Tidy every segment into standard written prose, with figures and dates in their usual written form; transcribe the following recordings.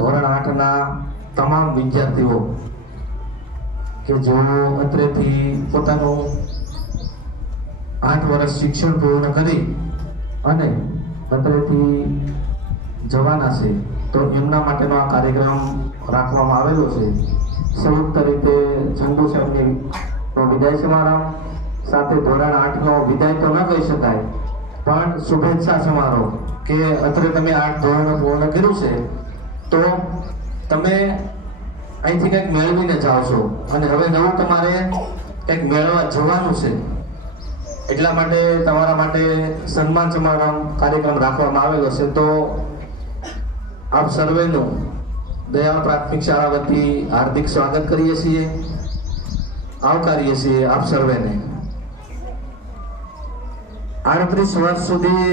ધોરણ 8ના તમામ વિદ્યાર્થીઓ કે જેઓ અત્રેથી પોતાનું 8 વર્ષ શિક્ષણ પૂર્ણ કરી અને અત્રેથી જવાના છે, તો એમના માટેનો આ કાર્યક્રમ રાખવામાં આવેલો છે. સંયુક્ત રીતે જંબુ સાહેબની વિદાય સમારંભ સાથે ધોરણ 8નો વિદાય તો ન કહી શકાય, પણ શુભેચ્છા સમારોહ કે અત્રે તમે 8 ધોરણ પૂર્ણ કર્યું છે તો તમે અહીંથી કંઈક મેળવીને જાઓ છો અને હવે નવું તમારે કંઈક મેળવવા જવાનું છે. એટલા માટે તમારા માટે સન્માન સમારંભ કાર્યક્રમ રાખવામાં આવેલો છે. તો આપ સર્વેનું દયાળ પ્રાથમિક શાળા વતી હાર્દિક સ્વાગત કરીએ છીએ, આવકારીએ છીએ આપ સર્વેને. 38 વર્ષ સુધી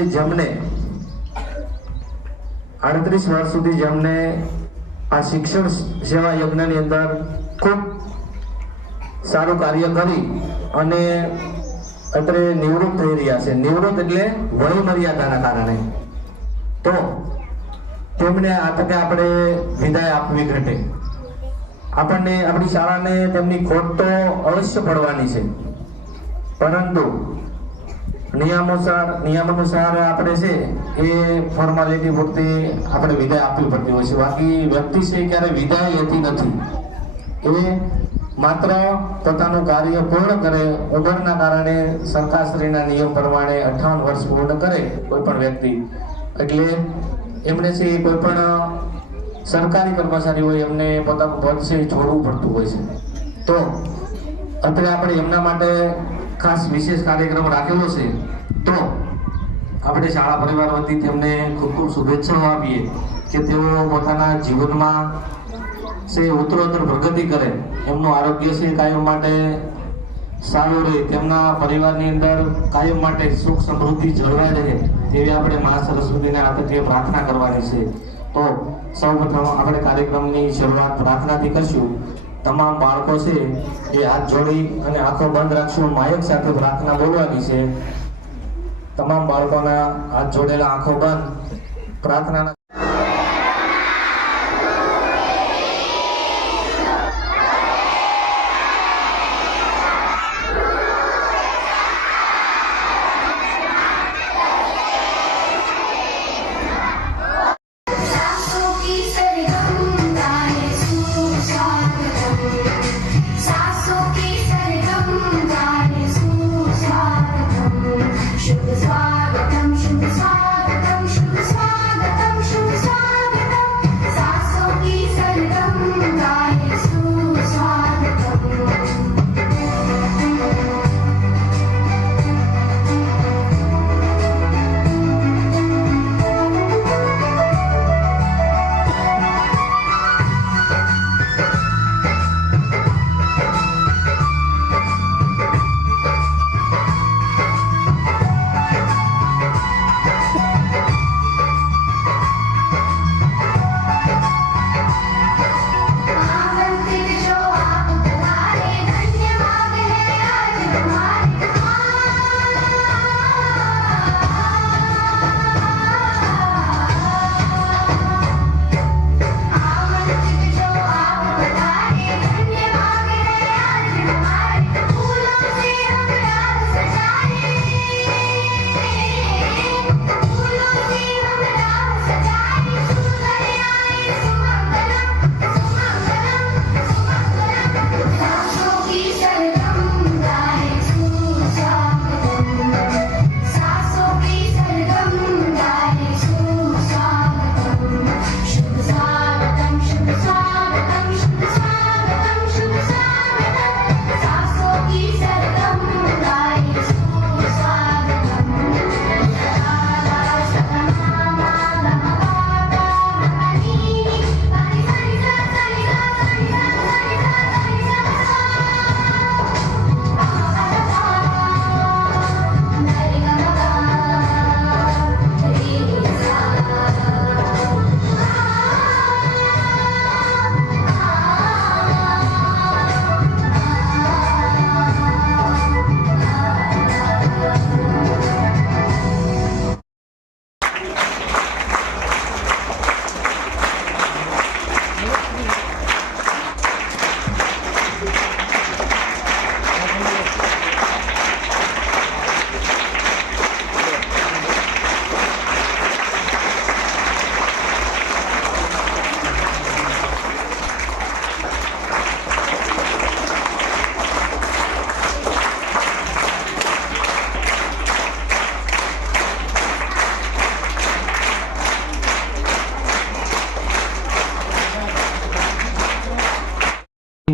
જેમને આ શિક્ષણ સેવા યજ્ઞની અંદર ખૂબ સારું કાર્ય કરી અને અત્રે નિવૃત્ત થઈ રહ્યા છે. નિવૃત્ત એટલે વય મર્યાદાના કારણે. તો તેમને આ તકે આપણે વિદાય આપવી ઘટે. આપણને આપણી શાળાને તેમની ખોટ તો અવશ્ય પડવાની છે, પરંતુ નિયમાનુસાર આપણે છે એ ફોર્માલિટી પૂરતી આપણે વિદાય આપવી પડતી હોય છે. બાકી વ્યક્તિ છે ક્યારે વિદાય લેતી નથી. એ માત્ર પોતાનું કાર્ય પૂર્ણ કરે, ઉંમરના કારણે સરકારશ્રીના નિયમ પ્રમાણે 58 વર્ષ પૂર્ણ કરે કોઈ પણ વ્યક્તિ, એટલે એમણે છે કોઈ પણ સરકારી કર્મચારી હોય એમને પોતાનું પદ છે છોડવું પડતું હોય છે. તો અત્યારે આપણે એમના માટે ખાસ વિશેષ કાર્યક્રમ રાખેલો છે. તો આપણે શાળા પરિવાર વતી તેમને ખૂબ ખૂબ શુભેચ્છાઓ આપીએ કે તેઓ પોતાના જીવનમાં છે ઉત્તરોત્તર પ્રગતિ કરે, એમનું આરોગ્ય છે કાયમ માટે સારું રહે, તેમના પરિવારની અંદર કાયમ માટે સુખ સમૃદ્ધિ જળવાઈ રહે તેવી આપણે મા સરસ્વતીને આ તકે પ્રાર્થના કરવાની છે. તો સૌપ્રથમ આપણે કાર્યક્રમની શરૂઆત પ્રાર્થનાથી કરશું. તમામ બાળકો છે એ હાથ જોડી અને આંખો બંધ રાખશું. માયક સાથે પ્રાર્થના બોલવાની છે. તમામ બાળકોના હાથ જોડેલા, આંખો બંધ, પ્રાર્થના Shubh swagatam, shubh swagatam, shubh swagatam, shubh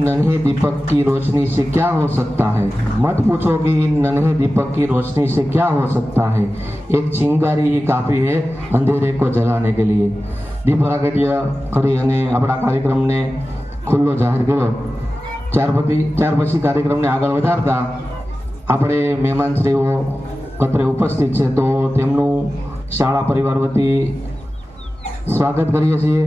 नन्हे दीपक की रोशनी से क्या हो सकता है, मत पूछो कि इन नन्हे दीपक की रोशनी से क्या हो सकता है, एक चिंगारी ही काफी है अंधेरे को जलाने के लिए। દીપ પ્રાગટ્ય કરી અને આપણા કાર્યક્રમને ખુલ્લો જાહેર કર્યો। ત્યાર પછી કાર્યક્રમને આગળ વધારતા આપણે મહેમાનશ્રીઓ કતરે ઉપસ્થિત છે તો તેમનું શાળા પરિવાર વતી સ્વાગત કરીએ છીએ।